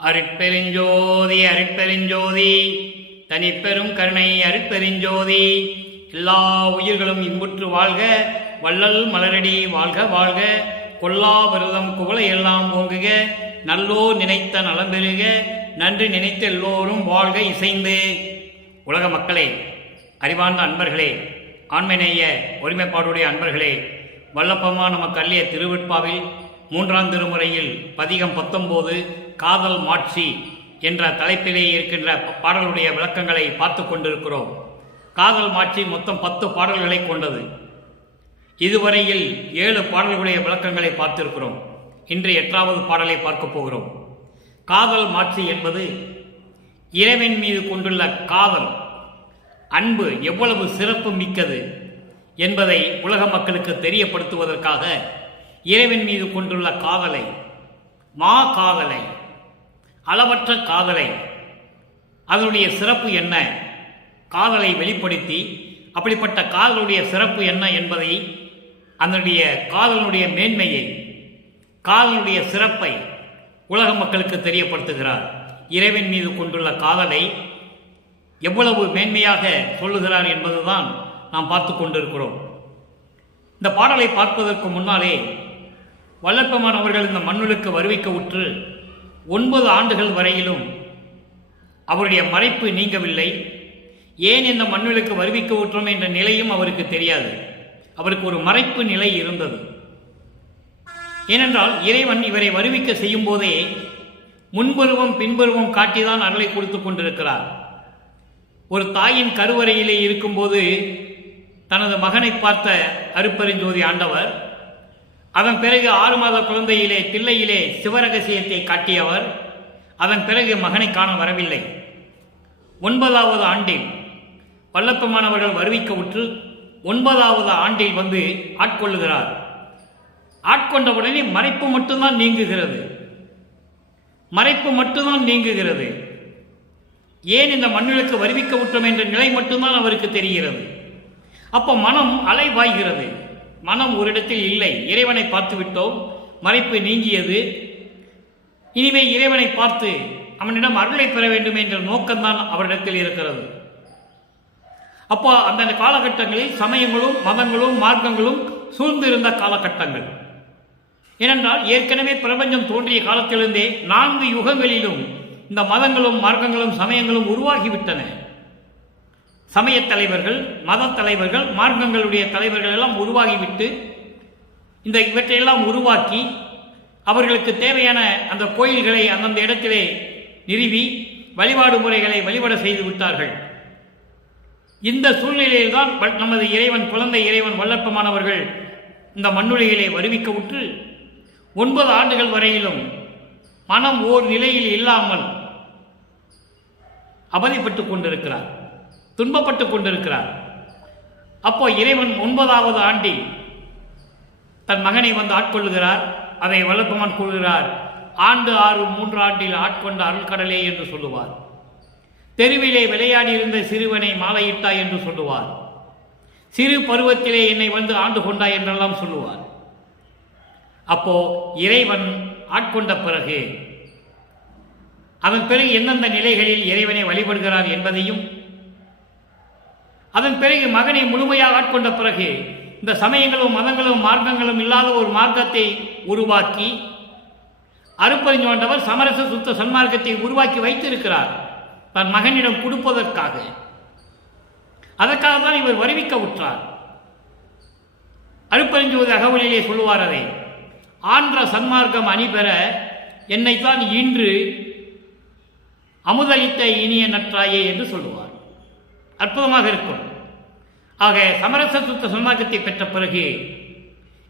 அருட்பெருஞ்சோதி அருட்பெருஞ்சோதி தனிப்பெரும் கருணை அருட்பெருஞ்சோதி. எல்லா உயிர்களும் இன்புற்று வாழ்க, வள்ளல் மலரடி வாழ்க வாழ்க. கொல்லா விரதம் குவளை எல்லாம் ஓங்குக, நல்லோர் நினைத்த நலம் பெறுக, நன்றி நினைத்த எல்லோரும் வாழ்க இசைந்து. உலக மக்களே, அறிவார்ந்த அன்பர்களே, ஆண்மைநேய ஒருமைப்பாடுடைய அன்பர்களே, வல்லப்பமா நமக்கு அள்ளிய திருவிற்பாவில் 3ஆம் திருமுறையில் பதிகம் 19 காதல் மாட்சி என்ற தலைப்பிலே இருக்கின்ற பாடலுடைய விளக்கங்களை பார்த்து கொண்டிருக்கிறோம். காதல் மாட்சி மொத்தம் 10 பாடல்களை கொண்டது. இதுவரையில் 7 பாடல்களுடைய விளக்கங்களை பார்த்திருக்கிறோம். இன்று 8வது பாடலை பார்க்க போகிறோம். காதல் மாட்சி என்பது இறைவன் மீது கொண்டுள்ள காதல், அன்பு எவ்வளவு சிறப்பு மிக்கது என்பதை உலக மக்களுக்கு தெரியப்படுத்துவதற்காக இறைவன் மீது கொண்டுள்ள காதலை, மா காதலை, அளவற்ற காதலை, அதனுடைய சிறப்பு என்ன, காதலை வெளிப்படுத்தி அப்படிப்பட்ட காதலுடைய சிறப்பு என்ன என்பதை, அதனுடைய காதலுடைய மேன்மையை, காதலுடைய சிறப்பை உலக மக்களுக்கு தெரியப்படுத்துகிறார். இறைவன் மீது கொண்டுள்ள காதலை எவ்வளவு மேன்மையாக சொல்லுகிறார் என்பதுதான் நாம் பார்த்து கொண்டிருக்கிறோம். இந்த பாடலை பார்ப்பதற்கு முன்னாலே வல்லற்பெருமான் அவர்கள் இந்த மண்ணுக்கு வருவிக்க உற்று 9 ஆண்டுகள் வரையிலும் அவருடைய மறைப்பு நீங்கவில்லை. ஏன் இந்த மண்ணுக்கு வருவிக்க உற்றோம் என்ற நிலையும் அவருக்கு தெரியாது. அவருக்கு ஒரு மறைப்பு நிலை இருந்தது. ஏனென்றால் இறைவன் இவரை வருவிக்க செய்யும் போதே முன்பருவம் பின்பருவம் காட்டிதான் அருளை கொடுத்து கொண்டிருக்கிறார். ஒரு தாயின் கருவறையிலே இருக்கும்போது தனது மகனை பார்த்த அருட்பெருஞ்சோதி ஆண்டவர், அதன் பிறகு 6 மாத குழந்தையிலே பிள்ளையிலே சிவரகசியத்தை காட்டியவர், அதன் பிறகு மகனை காண வரவில்லை. 9வது ஆண்டில் வல்லப்பெருமானவர்கள் வருவிக்க உற்று 9வது ஆண்டில் வந்து ஆட்கொள்ளுகிறார். ஆட்கொண்டவுடனே மறைப்பு மட்டும்தான் நீங்குகிறது. மறைப்பு மட்டும்தான் நீங்குகிறது. ஏன் இந்த மண்ணுக்கு வருவிக்க உற்றோம் என்ற நிலை மட்டும்தான் அவருக்கு தெரிகிறது. அப்போ மனம் அலைவாய்கிறது. மனம் ஒரு இடத்தில் இல்லை. இறைவனை பார்த்து விட்டோம், மறைப்பு நீங்கியது. இனிமே இறைவனை பார்த்து அவனிடம் அருளை பெற வேண்டும் என்ற நோக்கம்தான் அவரிடத்தில் இருக்கிறது. அப்போ அந்த காலகட்டங்களில் சமயங்களும் மதங்களும் மார்க்கங்களும் சூழ்ந்திருந்த காலகட்டங்கள். ஏனென்றால் ஏற்கனவே பிரபஞ்சம் தோன்றிய காலத்திலிருந்தே 4 யுகங்களிலும் இந்த மதங்களும் மார்க்கங்களும் சமயங்களும் உருவாகிவிட்டன. சமய தலைவர்கள், மத தலைவர்கள், மார்க்கங்களுடைய தலைவர்கள் எல்லாம் உருவாகிவிட்டு இவற்றையெல்லாம் உருவாக்கி அவர்களுக்கு தேவையான அந்த கோயில்களை அந்தந்த இடத்திலே நிறுவி வழிபாடு முறைகளை வழிபட செய்து விட்டார்கள். இந்த சூழ்நிலையில்தான் நமது இறைவன், குழந்தை இறைவன் வல்லற்பெருமானவர்கள் இந்த மண்ணுலகிலே வருவிக்க உற்று 9 ஆண்டுகள் வரையிலும் மனம் ஓர் நிலையில் இல்லாமல் அவதிப்பட்டுக் கொண்டிருக்கிறார், துன்பப்பட்டுக் கொண்டிருக்கிறார். அப்போ இறைவன் 9வது ஆண்டில் தன் மகனை வந்து ஆட்கொள்ளுகிறார். அதை வல்லற்பெருமான் கூறுகிறார், ஆண்டு 6 3 ஆண்டில் ஆட்கொண்ட அருள்கடலே என்று சொல்லுவார். தெருவிலே விளையாடி இருந்த சிறுவனை மாலையிட்டாய் என்று சொல்லுவார். சிறு பருவத்திலே என்னை வந்து ஆண்டு கொண்டாய் என்றெல்லாம் சொல்லுவார். அப்போ இறைவன் ஆட்கொண்ட பிறகு அதன் பிறகு எந்தெந்த நிலைகளில் இறைவனை வழிபடுகிறார் என்பதையும், அதன் பிறகு மகனை முழுமையாக ஆட்கொண்ட பிறகு இந்த சமயங்களும் மதங்களும் மார்க்கங்களும் இல்லாத ஒரு மார்க்கத்தை உருவாக்கி அருட்பெருஞ்சோதியாண்டவர் சமரச சுத்த சன்மார்க்கத்தை உருவாக்கி வைத்திருக்கிறார் தன் மகனிடம் கொடுப்பதற்காக. அதற்காகத்தான் இவர் வருவிக்க உற்றார். அருட்பெருஞ்சோதி அகவலிலே சொல்லுவார், அதை ஆன்ற சன்மார்க்கம் அணிபெற என்னைத்தான் இன்று அமுதளித்த இனிய நற்றாயே என்று சொல்லுவார். அற்புதமாக இருக்கும். ஆக சமரச சுத்த சன்மார்க்கத்தை பெற்ற பிறகு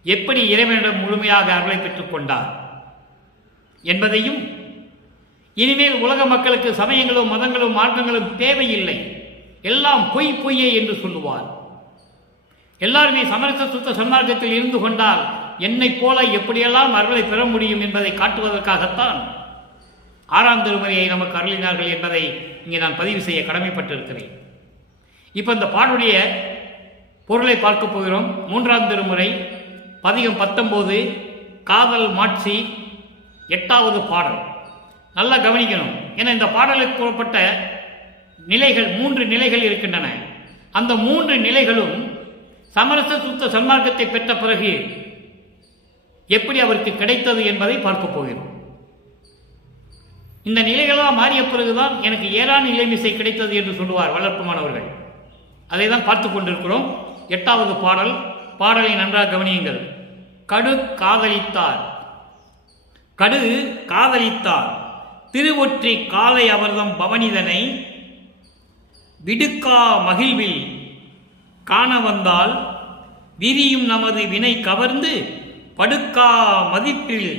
எப்படி இறைவனிடம் முழுமையாக அருளை பெற்றுக் கொண்டார் என்பதையும், இனிமேல் உலக மக்களுக்கு சமயங்களும் மதங்களும் மார்க்கங்களும் தேவையில்லை, எல்லாம் பொய் பொய்யே என்று சொல்லுவார். எல்லாருமே சமரச சுத்த சன்மார்க்கத்தில் இருந்து கொண்டால் என்னை போல எப்படியெல்லாம் அருளை பெற முடியும் என்பதை காட்டுவதற்காகத்தான் 6ஆம் திருமுறையை நமக்கு அருளினார்கள் என்பதை இங்கே நான் பதிவு செய்ய கடமைப்பட்டிருக்கிறேன். இப்போ இந்த பாடலுடைய பொருளை பார்க்க போகிறோம். 3ஆம் திருமுறை பதிகம் 19 காதல் மாட்சி 8வது பாடல். நல்லா கவனிக்கணும். ஏன்னா இந்த பாடலுக்கு கூறப்பட்ட நிலைகள் 3 நிலைகள் இருக்கின்றன. அந்த 3 நிலைகளும் சமரச சுத்த சன்மார்க்கத்தை பெற்ற பிறகு எப்படி அவருக்கு கிடைத்தது என்பதை பார்க்க போகிறோம். இந்த நிலைகளாக மாறிய பிறகுதான் எனக்கு ஏறான நிலைமிசை கிடைத்தது என்று சொல்லுவார் வளர்ப்புமானவர்கள். அதை தான் பார்த்து கொண்டிருக்கிறோம். 8வது பாடல். பாடலை நன்றாக கவனியுங்கள். கடு காதலித்தார். கடு காதலித்தார் திருவொற்றி காலை அவர்தம் பவனிதனை விடுக்கா மகிழ்வில் காண வந்தால் விரியும் நமது வினை கவர்ந்து படுக்கா மதிப்பில்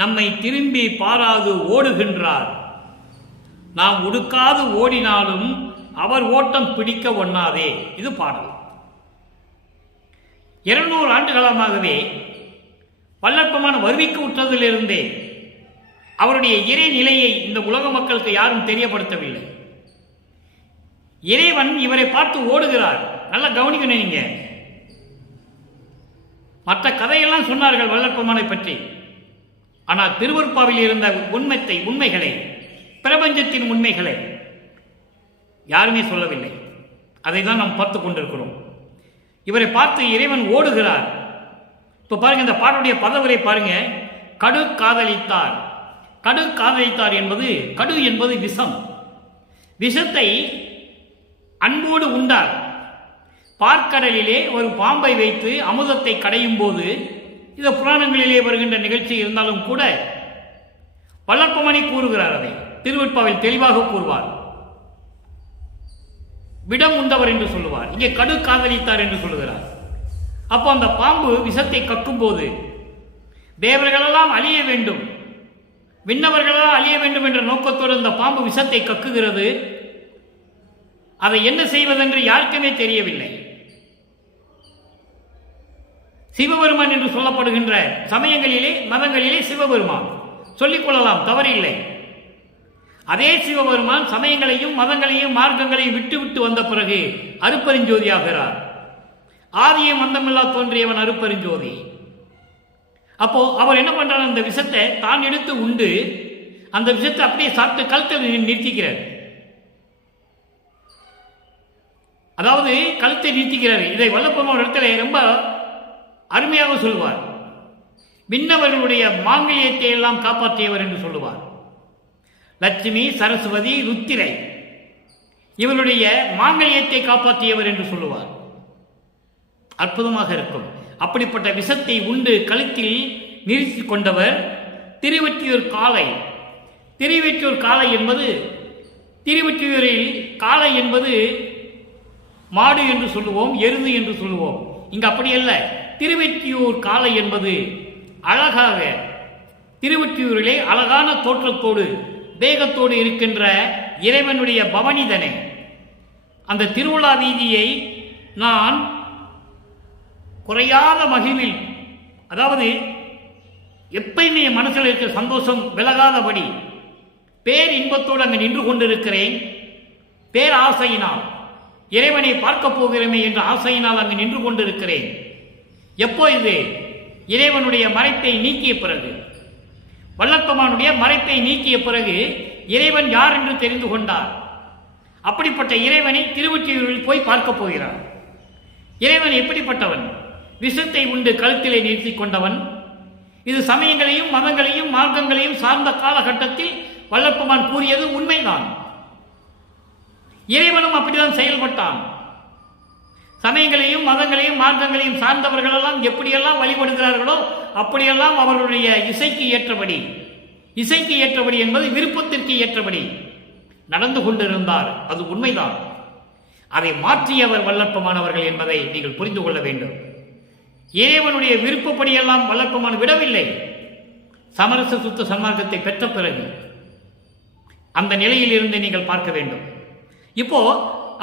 நம்மை திரும்பி பாராது ஓடுகின்றார். நாம் உடுக்காது ஓடினாலும் அவர் ஓட்டம் பிடிக்க ஒண்ணாதே. இது பாடல். 200 ஆண்டுகாலமாகவே வல்லற்பமான வருவிக்கு உற்றதிலிருந்தே அவருடைய இறை நிலையை இந்த உலக மக்களுக்கு யாரும் தெரியப்படுத்தவில்லை. இறைவன் இவரை பார்த்து ஓடுகிறார். நல்லா கவனிக்கணும். நீங்க மற்ற கதையெல்லாம் சொன்னார்கள் வல்லற்பமானை பற்றி. ஆனால் திருவருட்பாவில் இருந்த உண்மைகளை, பிரபஞ்சத்தின் உண்மைகளை யாருமே சொல்லவில்லை. அதை தான் நாம் பார்த்து கொண்டிருக்கிறோம். இவரை பார்த்து இறைவன் ஓடுகிறார். இப்போ பாருங்க, இந்த பாடலுடைய பதவரை பாருங்க. கடு காதலித்தார். கடு காதலித்தார் என்பது, கடு என்பது விஷம். விஷத்தை அன்போடு உண்டார். பார்க்கடலிலே ஒரு பாம்பை வைத்து அமுதத்தை கடையும் போது, இந்த புராணங்களிலே வருகின்ற நிகழ்ச்சி இருந்தாலும் கூட வல்லற்பமணி கூறுகிறார். அதை திருவருட்பாவில் தெளிவாக கூறுவார். விடம் உண்டவர் என்று சொல்லுவார். இங்கே கடு காதலித்தார் என்று சொல்லுகிறார். அப்போ அந்த பாம்பு விஷத்தை கக்கும் போது தேவர்களெல்லாம் அழிய வேண்டும், விண்ணவர்களெல்லாம் அழிய வேண்டும் என்ற நோக்கத்தோடு அந்த பாம்பு விஷத்தை கக்குகிறது. அதை என்ன செய்வதென்று யாருக்குமே தெரியவில்லை. சிவபெருமான் என்று சொல்லப்படுகின்ற சமயங்களிலே, மதங்களிலே சிவபெருமான் சொல்லிக் கொள்ளலாம், தவறில்லை. அதே சிவபெருமான் சமயங்களையும் மதங்களையும் மார்க்கங்களையும் விட்டு வந்த பிறகு அருப்பெருஞ்சோதி ஆகிறார். ஆதியும் அந்தமில்லா தோன்றியவன் அருப்பெருஞ்சோதி. அப்போ அவர் என்ன பண்றார்? அந்த விஷத்தை தான் எடுத்து உண்டு அந்த விஷத்தை அப்படியே சாப்பிட்டு கழுத்தை நிறுத்திக்கிறார். அதாவது கழுத்தை நிறுத்திக்கிறார். இதை வல்லப்பெருமான் இடத்துல ரொம்ப அருமையாக சொல்வார். விண்ணவர்களுடைய மாங்கல்யத்தை எல்லாம் காப்பாற்றியவர் என்று சொல்லுவார். லட்சுமி, சரஸ்வதி, ருத்திரை இவருடைய மாங்கல்யத்தை காப்பாற்றியவர் என்று சொல்லுவார். அற்புதமாக இருக்கும். அப்படிப்பட்ட விஷத்தை உண்டு கழுத்தில் நிறுத்தி கொண்டவர் திருவெற்றியூர் காளை. திருவெற்றியூர் காளை என்பது, திருவெற்றியூரில் காளை என்பது மாடு என்று சொல்லுவோம், எருது என்று சொல்லுவோம். இங்கு அப்படி அல்ல. திருவெற்றியூர் காளை என்பது அழகாக, திருவெற்றியூரிலே அழகான தோற்றத்தோடு வேகத்தோடு இருக்கின்ற இறைவனுடைய பவனிதனை. அந்த திருவிழா வீதியை நான் குறையாத மகிழ்வில், அதாவது எப்பயுமே மனசில் இருக்கிற சந்தோஷம் விலகாதபடி பேர் இன்பத்தோடு அங்கு நின்று கொண்டிருக்கிறேன். பேர் ஆசையினால், இறைவனை பார்க்க போகிறோமே என்ற ஆசையினால் அங்கு நின்று கொண்டிருக்கிறேன். எப்போ இது? இறைவனுடைய மறைப்பை நீக்கிய பிறகு, வல்லற்பமானுடைய மறைப்பை நீக்கிய பிறகு இறைவன் யார் என்று தெரிந்து கொண்டார். அப்படிப்பட்ட இறைவனை திருவொற்றியூரில் போய் பார்க்க போகிறார். இறைவன் எப்படிப்பட்டவன்? விஷத்தை உண்டு கழுத்திலே நிறுத்தி கொண்டவன். இது சமயங்களையும் மதங்களையும் மார்க்கங்களையும் சார்ந்த காலகட்டத்தில் வல்லற்பமான் கூறியது உண்மைதான். இறைவனும் அப்படிதான் செயல்பட்டான். சமயங்களையும் மதங்களையும் மார்க்கங்களையும் சார்ந்தவர்களெல்லாம் எப்படியெல்லாம் வழிபடுகிறார்களோ அப்படியெல்லாம் அவர்களுடைய இசைக்கு ஏற்றபடி என்பது விருப்பத்திற்கு ஏற்றபடி நடந்து கொண்டிருந்தார். அது உண்மைதான். அதை மாற்றியவர் வல்லற்பமானவர்கள் என்பதை நீங்கள் புரிந்து கொள்ள வேண்டும். இறைவனுடைய விருப்பப்படியெல்லாம் வல்லற்பமான் விடவில்லை. சமரச சுத்த சன்மார்க்கத்தை பெற்ற பிறகு அந்த நிலையில் இருந்து நீங்கள் பார்க்க வேண்டும்.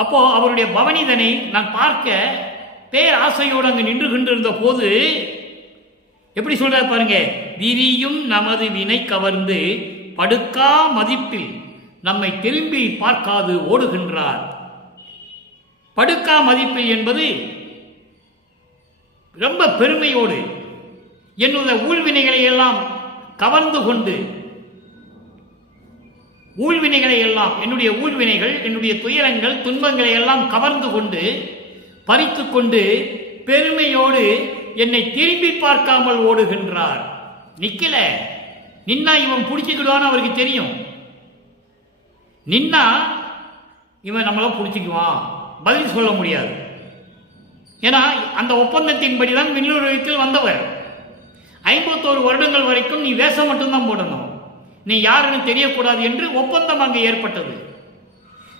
அப்போ அவருடைய பவனிதனை நான் பார்க்க பேர் ஆசையோடு அங்கு நின்று கொண்டிருந்த போது எப்படி சொல்றாரு பாருங்க. விரியும் நமது வினை கவர்ந்து படுக்கா மதிப்பில் நம்மை திரும்பி பார்க்காது ஓடுகின்றார். படுக்கா மதிப்பில் என்பது ரொம்ப பெருமையோடு என்னுடைய ஊழ்வினைகளை எல்லாம் கவர்ந்து கொண்டு ஊழ்வினைகளை எல்லாம், என்னுடைய ஊழ்வினைகள், என்னுடைய துயரங்கள், துன்பங்களை எல்லாம் கவர்ந்து கொண்டு பறித்து கொண்டு பெருமையோடு என்னை திரும்பி பார்க்காமல் ஓடுகின்றார். நிக்கல, நின்னா இவன் பிடிச்சிக்கிடுவான்னு அவருக்கு தெரியும். நின்னா இவன் நம்மள பிடிச்சிக்குவான், பதில் சொல்ல முடியாது. ஏன்னா அந்த ஒப்பந்தத்தின்படி தான் விண்ணுலகத்தில் வந்தவர். 51 வருடங்கள் வரைக்கும் நீ வேஷம் மட்டும்தான் போடணும், நீ யாருன்னு தெரியக்கூடாது என்று ஒப்பந்தம் அங்கு ஏற்பட்டது.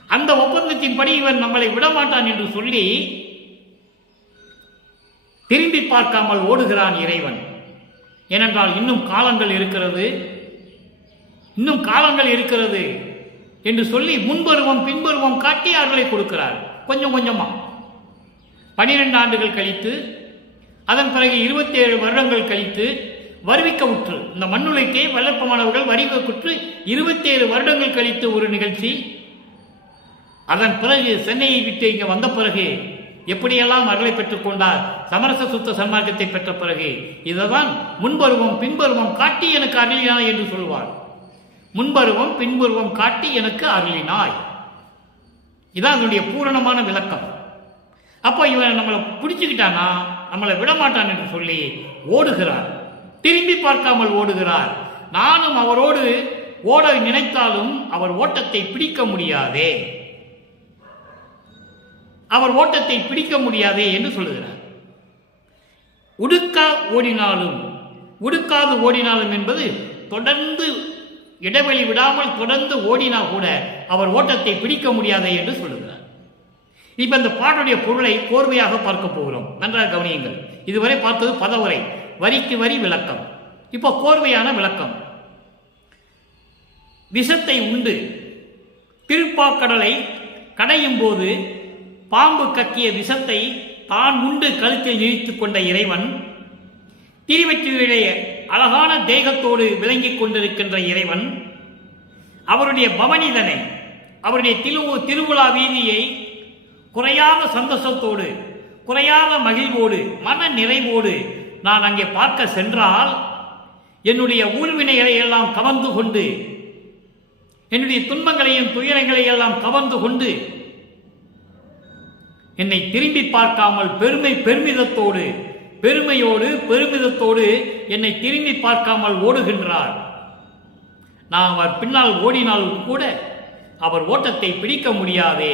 அந்த ஒப்பந்தத்தின்படி இவன் நம்மளை விடமாட்டான் என்று சொல்லி திரும்பி பார்க்காமல் ஓடுகிறான் இறைவன். ஏனென்றால் இன்னும் காலங்கள் இருக்கிறது, இன்னும் காலங்கள் இருக்கிறது என்று சொல்லி முன்பருவம் பின்பருவம் காட்டி அவர்களை கொடுக்கிறார். கொஞ்சம் கொஞ்சமா 12 ஆண்டுகள் கழித்து, அதன் பிறகு 27 வருடங்கள் கழித்து வருவிக்க உற்று இந்த மண்ணுலைக்கே வல்லற்பமானவர்கள் வருவிக்குற்று 27 வருடங்கள் கழித்து ஒரு நிகழ்ச்சி. அதன் பிறகு சென்னையை விட்டு இங்கே வந்த பிறகு எப்படியெல்லாம் அருளை பெற்றுக் கொண்டார், சமரச சுத்த சன்மார்க்கத்தை பெற்ற பிறகு இதுதான் முன்பருவம் பின்பருவம் காட்டி எனக்கு அருளினாய் என்று சொல்வார். முன்பருவம் பின்பருவம் காட்டி எனக்கு அருளினாய், இதான் அதனுடைய பூரணமான விளக்கம். அப்போ இவன் நம்மளை பிடிச்சுக்கிட்டானா நம்மளை விடமாட்டான் என்று சொல்லி ஓடுகிறார், திரும்பி பார்க்காமல் ஓடுகிறார். நானும் அவரோடு ஓட நினைத்தாலும் அவர் ஓட்டத்தை பிடிக்க முடியாதே, அவர் ஓட்டத்தை பிடிக்க முடியாதே என்று சொல்லுகிறார். உடுக்கா ஓடினாலும் உடுக்காது ஓடினாலும் என்பது தொடர்ந்து இடைவெளி விடாமல் தொடர்ந்து ஓடினா கூட அவர் ஓட்டத்தை பிடிக்க முடியாதே என்று சொல்லுகிறார். இப்ப இந்த பாட்டுடைய பொருளை கோர்வையாக பார்க்க போகிறோம், நன்றாக கவனியுங்கள். இதுவரை பார்த்தது பதவுரை, வரிக்கு வரி விளக்கம். இப்போ கோர்வையான விளக்கம். விஷத்தை உண்டு திருப்பாக்கடலை கடையும் போது பாம்பு கக்கிய விஷத்தை தான் உண்டு கழுத்தில் இழுத்துக் கொண்ட இறைவன், திருவெற்றியுடைய அழகான தேகத்தோடு விளங்கிக் கொண்டிருக்கின்ற இறைவன், அவருடைய பவனிதனை, அவருடைய திருவிழா வீதியை குறையாத சந்தோஷத்தோடு, குறையாத மகிழ்வோடு, மன நிறைவோடு நான் அங்கே பார்க்க சென்றால் என்னுடைய ஊழ்வினைகளை எல்லாம் கவர்ந்து கொண்டு, என்னுடைய துன்பங்களையும் துயரங்களை எல்லாம் கவர்ந்து கொண்டு என்னை திரும்பி பார்க்காமல் பெருமிதத்தோடு, பெருமையோடு பெருமிதத்தோடு என்னை திரும்பி பார்க்காமல் ஓடுகின்றார். நான் அவர் பின்னால் ஓடினாலும் கூட அவர் ஓட்டத்தை பிடிக்க முடியாதே,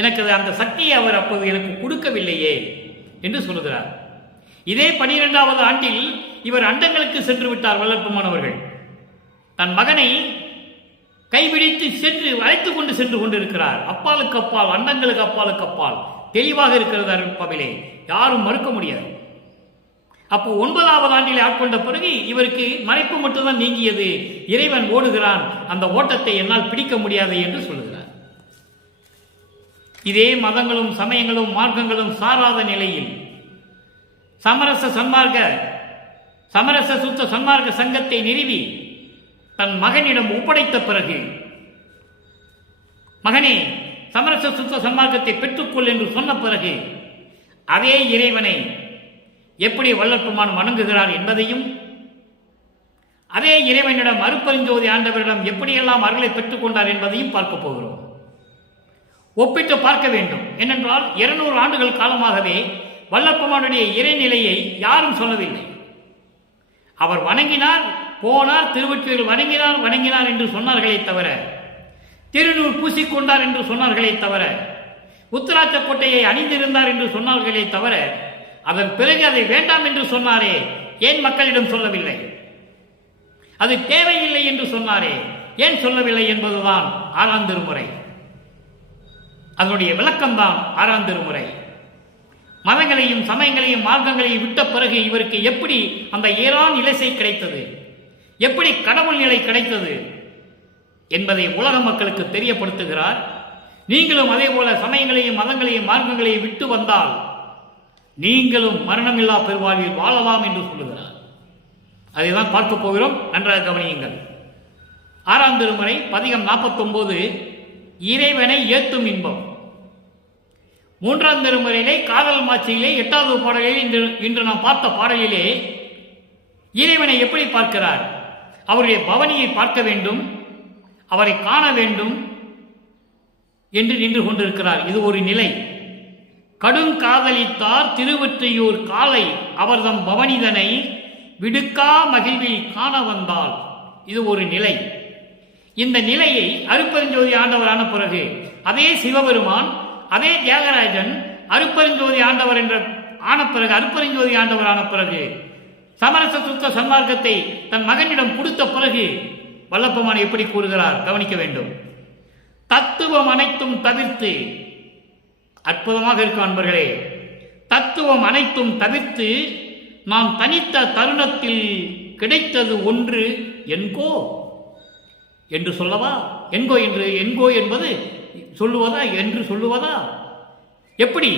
எனக்கு அந்த சக்தியை அவர் அப்போது எனக்கு கொடுக்கவில்லையே என்று சொல்லுகிறார். இதே 12வது ஆண்டில் இவர் அண்டங்களுக்கு சென்று விட்டார். வல்லற்பமானவர்கள் தன் மகனை கைபிடித்து சென்று அழைத்துக் கொண்டு சென்று கொண்டிருக்கிறார். அப்பாலுக்கு அப்பால், அண்டங்களுக்கு அப்பாலுக்கு அப்பால் தெளிவாக இருக்கிறது அருட்பாவிலே, யாரும் மறுக்க முடியாது. அப்போ 9வது ஆண்டிலே ஆட்கொண்ட பிறகு இவருக்கு மறைப்பு மட்டும்தான் நீங்கியது. இறைவன் ஓடுகிறான், அந்த ஓட்டத்தை என்னால் பிடிக்க முடியாது என்று சொல்லுகிறார். இதே மதங்களும் சமயங்களும் மார்க்கங்களும் சாராத நிலையில் சமரச சுத்த சன்மார்க்க சங்கத்தை நிறுவி தன் மகனிடம் ஒப்படைத்த பிறகு, மகனே சமரச சுத்த சன்மார்க்கத்தை பெற்றுக்கொள் என்று சொன்ன பிறகு அதே இறைவனை எப்படி வல்லற்பெருமான் வணங்குகிறார் என்பதையும், அதே இறைவனிடம் அருட்பெருஞ்சோதி ஆண்டவரிடம் எப்படியெல்லாம் அருளை பெற்றுக் கொண்டார் என்பதையும் பார்க்க போகிறோம். ஒப்பிட்டு பார்க்க வேண்டும். ஏனென்றால் 200 ஆண்டுகள் காலமாகவே வல்லற்பெருமானுடைய இறைநிலையை யாரும் சொல்லவில்லை. அவர் வணங்கினார், போனார், திருவொற்றியூரில் வணங்கினார் என்று சொன்னார்களே தவிர, திருநூல் பூசிக்கொண்டார் என்று சொன்னார்களே தவிர, உத்தராட்ச கோட்டையை அணிந்திருந்தார் என்று சொன்னார்களே தவிர, அதன் பிறகு அதை வேண்டாம் என்று சொன்னாரே, ஏன் மக்களிடம் சொல்லவில்லை? அது தேவையில்லை என்று சொன்னாரே, ஏன் சொல்லவில்லை என்பதுதான் 6ஆம் திருமுறை. அதனுடைய விளக்கம்தான் 6ஆம் திருமுறை. மதங்களையும் சமயங்களையும் மார்க்கங்களையும் விட்ட பிறகு இவருக்கு எப்படி அந்த ஏறான் இலசை கிடைத்தது, எப்படி கடவுள் நிலை கிடைத்தது என்பதை உலக மக்களுக்கு தெரியப்படுத்துகிறார். நீங்களும் அதே போல சமயங்களையும் மதங்களையும் மார்க்கங்களையும் விட்டு வந்தால் நீங்களும் மரணமில்லா பெருவாழ்வில் வாழலாம் என்று சொல்லுகிறார். அதை தான் பார்க்க போகிறோம், நன்றாக கவனியுங்கள். 6ஆம் திருமுறை பதிகம் 49 இறைவனை ஏத்தும் இன்பம். 3ஆம் திருமுறையிலே காதல் மாட்சியிலே 8வது பாடலிலே இன்று நாம் பார்த்த பாடலிலே இறைவனை எப்படி பார்க்கிறார்? அவருடைய பவனியை பார்க்க வேண்டும், அவரை காண வேண்டும் என்று நின்று கொண்டிருக்கிறார். இது ஒரு நிலை. கடுங்காதலித்தார் திருவொற்றியூர் காலை அவர்தம் பவனிதனை விடுக்கா மகிழ்வில் காண வந்தால், இது ஒரு நிலை. இந்த நிலையை அருட்பெருஞ்சோதி ஆண்டவரான பிறகு அதே சிவபெருமான், அதே தியாகராஜன் அருட்பெருஞ்சோதி ஆண்டவர் என்ற ஆன பிறகு, அருட்பெருஞ்சோதி ஆண்டவர் ஆன பிறகு, சமரச சுத்த சன்மார்க்கத்தை தன் மகனிடம் கொடுத்த பிறகு வல்லப்பெருமான் எப்படி கூறுகிறார் கவனிக்க வேண்டும். தத்துவம் அனைத்தும் தவிர்த்து, அற்புதமாக இருக்கும் அன்பர்களே, தத்துவம் அனைத்தும் தவிர்த்து நாம் தனித்த தருணத்தில் கிடைத்தது ஒன்று என்கோ என்று சொல்லவா? என்கோ என்று, என்கோ என்பது சொல்லுவதா என்று சொல்லுவதா? எப்படி?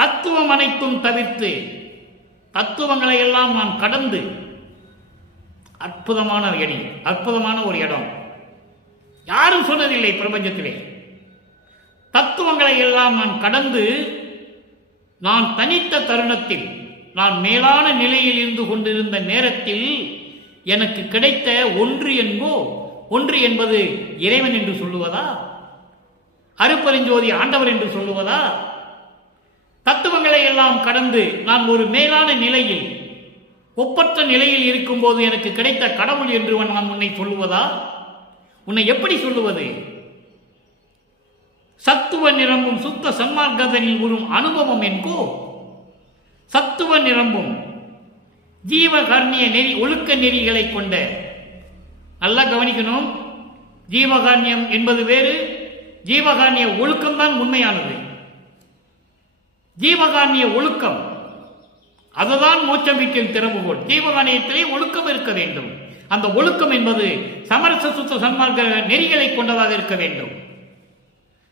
தத்துவம் அனைத்தும் தவிர்த்து, தத்துவங்களை எல்லாம் நான் கடந்து, அற்புதமான இடம், அற்புதமான ஒரு இடம். யாரும் சொன்னதில்லை பிரபஞ்சத்திலே. தத்துவங்களை எல்லாம் நான் கடந்து, நான் தனித்த தருணத்தில், நான் மேலான நிலையில் இருந்து கொண்டிருந்த நேரத்தில் எனக்கு கிடைத்த ஒன்று என்போ, ஒன்று என்பது இறைவன் என்று சொல்லுவதா? அருட்பெருஞ்சோதி ஆண்டவர் என்று சொல்லுவதா? தத்துவங்களை எல்லாம் கடந்து நான் ஒரு மேலான நிலையில், ஒப்பற்ற நிலையில் இருக்கும் போது எனக்கு கிடைத்த கடவுள் என்று நான் உன்னை சொல்லுவதா? உன்னை எப்படி சொல்லுவது? சத்துவ நிரம்பும் சுத்த சன்மார்க்கதனில் ஒரு அனுபவம் என்கோ. சத்துவ நிரம்பும் ஜீவகாரணிய நெறி, ஒழுக்க நெறிகளை கொண்ட, நல்லா கவனிக்கணும், ஜீவகாரணியம் என்பது வேறு, ஜீவகாரணிய ஒழுக்கம்தான் உண்மையானது. ஜீவகாரணிய ஒழுக்கம் அதுதான் மோட்சம் வீட்டில் திறவுகோல். ஜீவகாரணியத்திலே ஒழுக்கம் இருக்க வேண்டும். அந்த ஒழுக்கம் என்பது சமரச சுத்த சன்மார்க்க நெறிகளை கொண்டதாக இருக்க வேண்டும்.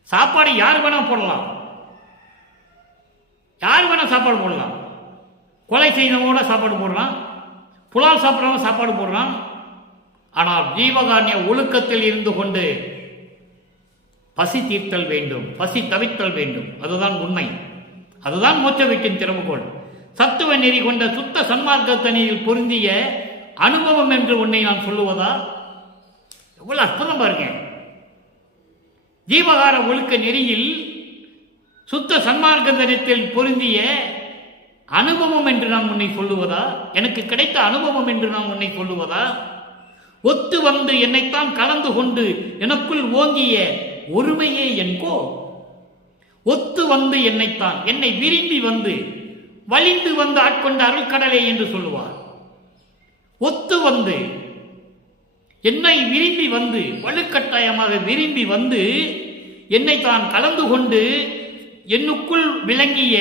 சாப்பாடு யார் வேணா போடலாம், யார் வேணா சாப்பாடு போடலாம். கொலை செய்தவங்களோட சாப்பாடு போடுறான், புலால் சாப்பிட்றவங்க சாப்பாடு போடுறான். ஆனால் ஜீவகாரணிய ஒழுக்கத்தில் இருந்து கொண்டு பசி தீர்த்தல் வேண்டும், பசி தவித்தல் வேண்டும். அதுதான் உண்மை, அதுதான் மோட்ச வீட்டின் திறவுகோள். சத்துவ நெறி கொண்ட சுத்த சன்மார்க்கத்தனியில் பொருந்திய அனுபவம் என்று உன்னை நான் சொல்லுவதா? எவ்வளவு அற்புதம் பாருங்க. ஜீவகார ஒழுக்க நெறியில் சுத்த சன்மார்க்கத்தனத்தில் பொருந்திய அனுபவம் என்று நான் உன்னை சொல்லுவதா? எனக்கு கிடைத்த அனுபவம் என்று நான் உன்னை சொல்லுவதா? ஒத்து வந்து என்னைத்தான் கலந்து கொண்டு எனக்குள் ஓங்கிய ஒருமையே என்கோ. ஒத்து வந்து என்னைத்தான், என்னை விரும்பி வந்து வலிந்து வந்து ஆட்கொண்ட அருள்கடலே என்று சொல்லுவார். ஒத்து வந்து என்னை விரும்பி வந்து, வலுக்கட்டாயமாக விரும்பி வந்து என்னை தான் கலந்து கொண்டு என்னுக்குள் விளங்கிய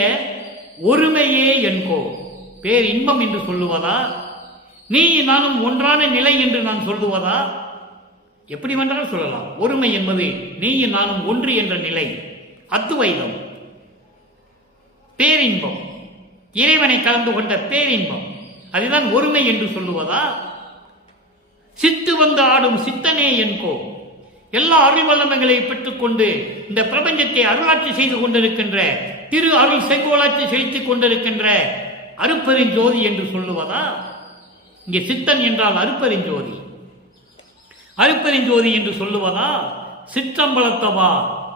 ஒருமையே என்கோ. பேர் இன்பம் என்று சொல்லுவதா? நீ நானும் ஒன்றான நிலை என்று நான் சொல்லுவதா? எப்படி வேண்டாலும் சொல்லலாம். ஒருமை என்பது நீ நானும் ஒன்று என்ற நிலை, அத்துவைதம், பேரின்பம், இறைவனை கலந்து கொண்ட பேரின்பம், அதுதான் ஒருமை என்று சொல்லுவதா? சித்து வந்து ஆடும் சித்தனே என்கோ. எல்லா அருள் வல்லமைகளை பெற்றுக்கொண்டு இந்த பிரபஞ்சத்தை அருளாட்சி செய்து கொண்டிருக்கின்ற, திரு அருள் செங்கோலாட்சி செலுத்திக் கொண்டிருக்கின்ற அருட்பெருஞ்சோதி என்று சொல்லுவதா? இங்கே சித்தன் என்றால் அருட்பெருஞ்சோதி, அருட்பெருஞ்சோதி என்று சொல்லுவதா? சிற்றம்பலத்தவா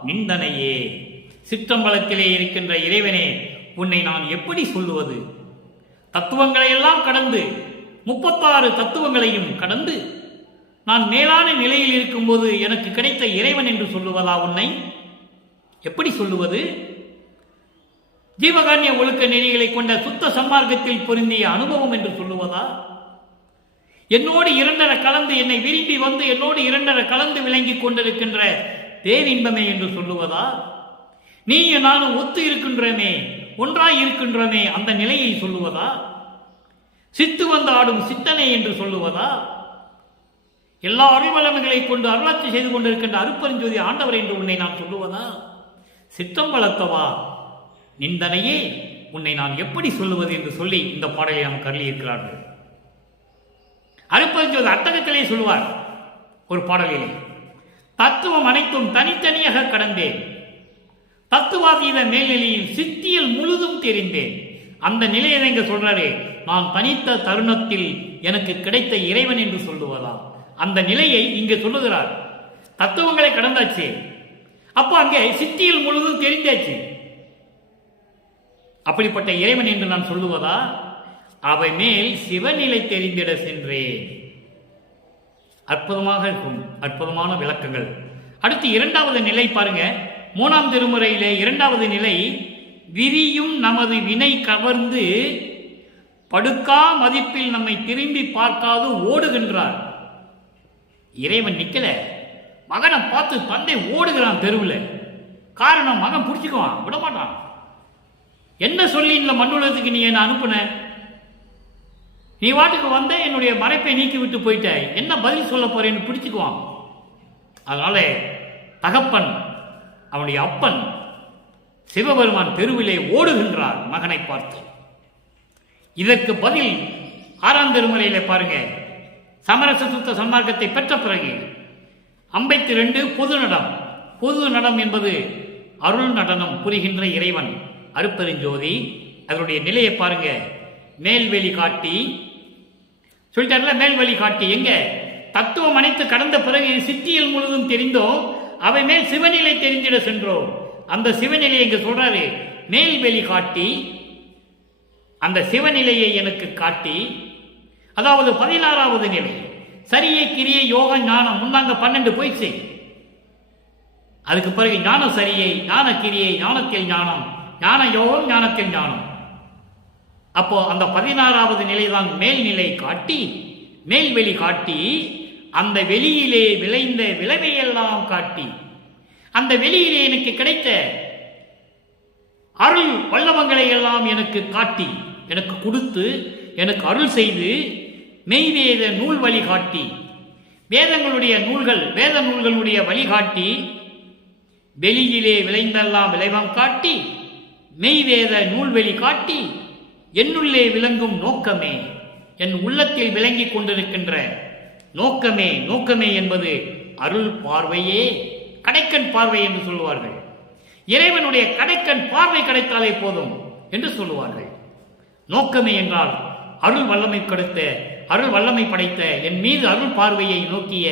நிந்தனையே, சிற்றம்பலத்திலே இருக்கின்ற இறைவனே உன்னை நான் எப்படி சொல்லுவது? தத்துவங்களை எல்லாம் கடந்து, 36 தத்துவங்களையும் கடந்து நான் மேலான நிலையில் இருக்கும்போது எனக்கு கிடைத்த இறைவன் என்று சொல்லுவதா? உன்னை எப்படி சொல்லுவது? ஜீவகாரணிய ஒழுக்க நெறிகளை கொண்ட சுத்த சன்மார்க்கத்தில் பொருந்திய அனுபவம் என்று சொல்லுவதா? என்னோடு இரண்டரை கலந்து, என்னை விரும்பி வந்து என்னோடு இரண்டரை கலந்து விளங்கி கொண்டிருக்கின்ற பேரின்பமே என்று சொல்லுவதா? நீ நானும் ஒத்து இருக்கின்றமே, ஒன்றாய் இருக்கின்றமே, அந்த நிலையை சொல்லுவதா? சித்து வந்து ஆடும் சித்தனை என்று சொல்லுவதா? எல்லா அறிவலமைகளை கொண்டு அருளாட்சி செய்து கொண்டிருக்கின்ற அருட்பெருஞ்சோதி ஆண்டவர் என்று உன்னை நான் சொல்லுவதா? சிற்றம்பலத்தவா நிந்தனையே உன்னை நான் எப்படி சொல்லுவது என்று சொல்லி இந்த பாடலை நமக்கு அருளி இருக்கிறார்கள். அருட்பெருஞ்சோதி அட்டகத்திலே சொல்லுவார் ஒரு பாடலிலே, தத்துவம் அனைத்தும் தனித்தனியாக கடந்தேன், தத்துவாதீத மேல்நிலையில் சித்தியில் முழுதும் தெரிந்தேன். அந்த நிலையை இங்க சொல்றாரு. நான் தனித்த தருணத்தில் எனக்கு கிடைத்த இறைவன் என்று சொல்லுவதா? அந்த நிலையை இங்கு சொல்லுகிறார். தத்துவங்களை கடந்தாச்சு. அப்போ அங்கே சித்தியில் முழுதும் தெரிந்தாச்சு. அப்படிப்பட்ட இறைவன் என்று நான் சொல்லுவதா? அவை மேல் சிவநிலை தெரிந்திட சென்றேன். அற்புதமாக இருக்கும், அற்புதமான விளக்கங்கள். அடுத்து இரண்டாவது நிலை பாருங்க. 3ஆம் திருமுறையிலே இரண்டாவது நிலை, விரியும் நமது வினை கவர்ந்து படுக்கா மதிப்பில் நம்மை திரும்பி பார்க்காது ஓடுகின்றார். இறைவன் நிக்கல, மகனை பார்த்து தந்தை ஓடுகிறான் தெருவில். காரணம், மகன் பிடிச்சிக்குவான், விடமாட்டான். என்ன சொல்லி இந்த மண்ணுலகத்துக்கு நீ என்ன அனுப்புன? நீ வாட்டுக்கு வந்த, என்னுடைய மறைப்பை நீக்கி விட்டு போயிட்ட, என்ன பதில் சொல்ல போறேன்னு பிடிச்சுக்குவான். அதனால தகப்பன், அவனுடைய அப்பன் சிவபெருமான் தெருவிலே ஓடுகின்றார் மகனை பார்த்து. இதற்கு பதில் 6ஆம் திருமுறையிலே பாருங்க. சமரச சுத்த சன்மார்க்கத்தை பெற்ற பிறகு 52 பொது நடம். பொது நடம் என்பது அருள் நடனம் புரிகின்ற இறைவன் அருட்பெருஞ்சோதி. அதனுடைய நிலையை பாருங்க. மேல்வெளி காட்டி சொல்லிட்டார்ல, மேல்வெளி காட்டி எங்க தத்துவம் அனைத்து கடந்த பிறகு சித்தியில் முழுதும் தெரிந்தோம், அவை மேல் சிவநிலை தெரிந்திட சென்றோம். அந்த சிவநிலை எங்க சொல்றாரு, மேல்வெளி காட்டி அந்த சிவநிலையை எனக்கு காட்டி. அதாவது 16வது நிலை சரியை கிரியை யோக ஞானம். முன்னாங்க 12 போயிடுச்சு. அதுக்கு பிறகு ஞான சரியை, ஞான கிரியை, ஞானத்தில் ஞானம், ஞான யோகம், ஞானத்தில் ஞானம். அப்போ அந்த 16வது நிலைதான் மேல்நிலை காட்டி, மேல்வெளி காட்டி, அந்த வெளியிலே விளைந்த விளைவையெல்லாம் காட்டி, அந்த வெளியிலே எனக்கு கிடைத்த அருள் வல்லவங்களை எல்லாம் எனக்கு காட்டி, எனக்கு கொடுத்து, எனக்கு அருள் செய்து, மெய்வேத நூல் வழிகாட்டி, வேதங்களுடைய நூல்கள், வேத நூல்களுடைய வழிகாட்டி, வெளியிலே விளைந்தெல்லாம் விளைவம் காட்டி, மெய்வேத நூல்வெளி காட்டி, என்னுள்ளே விளங்கும் நோக்கமே, என் உள்ளத்தில் விளங்கிக் கொண்டிருக்கின்ற நோக்கமே. நோக்கமே என்பது அருள் பார்வையே, கடைக்கண் பார்வை என்று சொல்லுவார்கள். இறைவனுடைய கடைக்கண் பார்வை கிடைத்தாலே போதும் என்று சொல்லுவார்கள். நோக்கமே என்றால் அருள் வல்லமை கொடுத்த, அருள் வல்லமை படைத்த என் மீது அருள் பார்வையை நோக்கிய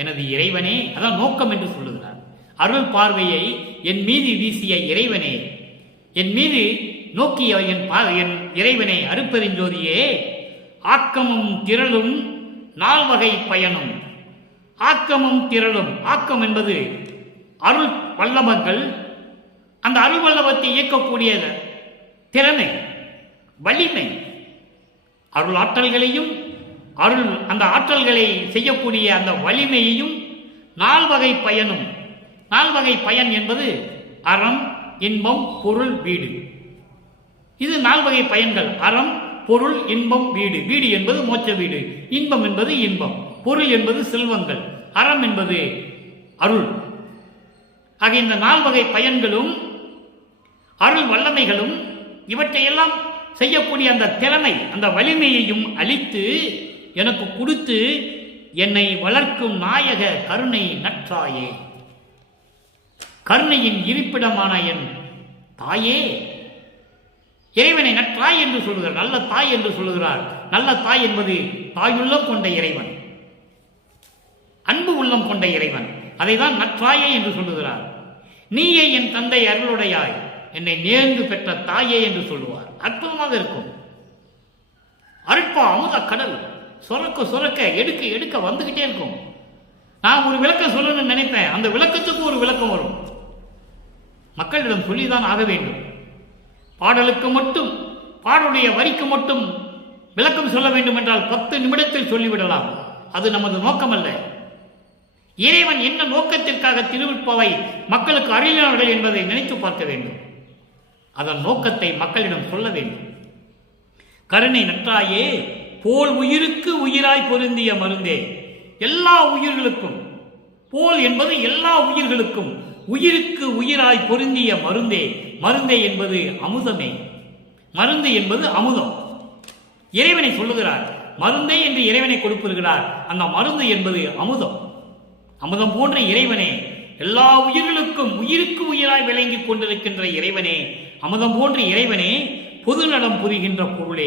எனது இறைவனே, அதான் நோக்கம் என்று சொல்லுகிறார். அருள் பார்வையை என் மீது வீசிய இறைவனே, என் மீது நோக்கிய என் இறைவனே, அருட்பெருஞ்சோதியே, ஆக்கமும் திரளும் 4 வகை பயனும். ஆக்கமும் திரளும், ஆக்கம் என்பது அருள் வல்லமங்கள், அந்த அருள் வல்லவத்தை இயக்கக்கூடிய திறமை, வலிமை, அருள் ஆற்றல்களையும் அருள் அந்த ஆற்றல்களை செய்யக்கூடிய அந்த வலிமையையும் 4 வகை பயனும். 4 வகை பயன் என்பது அறம், இன்பம், பொருள், வீடு. இது 4 வகை பயன்கள். அறம், பொருள், இன்பம், வீடு. வீடு என்பது மோட்ச வீடு, இன்பம் என்பது இன்பம், பொருள் என்பது செல்வங்கள், அறம் என்பது அருள். ஆக இந்த 4 வகை பயன்களும் அருள் வல்லமைகளும் இவற்றையெல்லாம் செய்யக்கூடிய அந்த திறமை, அந்த வலிமையையும் அளித்து எனக்கு கொடுத்து என்னை வளர்க்கும் நாயக கருணை நற்றாயே, கருணையின் இருப்பிடமான என் தாயே. இறைவனை நற்றாய் என்று சொல்லுகிறார், நல்ல தாய் என்று சொல்லுகிறார். நல்ல தாய் என்பது தாயுள்ளம் கொண்ட இறைவன், அன்பு உள்ளம் கொண்ட இறைவன். அதைதான் நற்றாயே என்று சொல்லுகிறார். நீயே என் தந்தை அருளுடையாய், என்னை நேர்ந்து பெற்ற தாயே என்று சொல்லுவார். அற்புதமாக இருக்கும். அருட்பா அமுத கடல் சொரக்க சொரக்க எடுக்க எடுக்க வந்துகிட்டே இருக்கும். நான் ஒரு விளக்கம் சொல்லணும்னு நினைப்பேன், அந்த விளக்கத்துக்கு ஒரு விளக்கம் வரும். மக்களிடம் சொல்லிதான் ஆக வேண்டும். பாடலுக்கு மட்டும், பாடலுடைய வரிக்கு மட்டும் விளக்கம் சொல்ல வேண்டும் என்றால் 10 நிமிடத்தில் சொல்லிவிடலாம். அது நமது நோக்கமல்ல. இறைவன் என்ன நோக்கத்திற்காக திருவிழாவை மக்களுக்கு அருளினார்கள் என்பதை நினைத்து பார்க்க வேண்டும். அதன் நோக்கத்தை மக்களிடம் சொல்ல வேண்டும். கருணை நற்றாயே, போல் உயிருக்கு உயிராய் பொருந்திய மருந்தே. எல்லா உயிர்களுக்கும், போல் என்பது எல்லா உயிர்களுக்கும், உயிருக்கு உயிராய் பொருந்திய மருந்தே. மருந்தே என்பது அமுதமே. மருந்து என்பது அமுதம். இறைவனை சொல்லுகிறார், மருந்தே என்று இறைவனை கொடுப்பிருக்கிறார். அந்த மருந்து என்பது அமுதம். அமுதம் போன்ற இறைவனே, எல்லா உயிர்களுக்கும் உயிருக்கு உயிராய் விளங்கிக் கொண்டிருக்கின்ற இறைவனே, அமுதம் போன்ற இறைவனே, பொது நடம் புரிகின்ற பொருளே,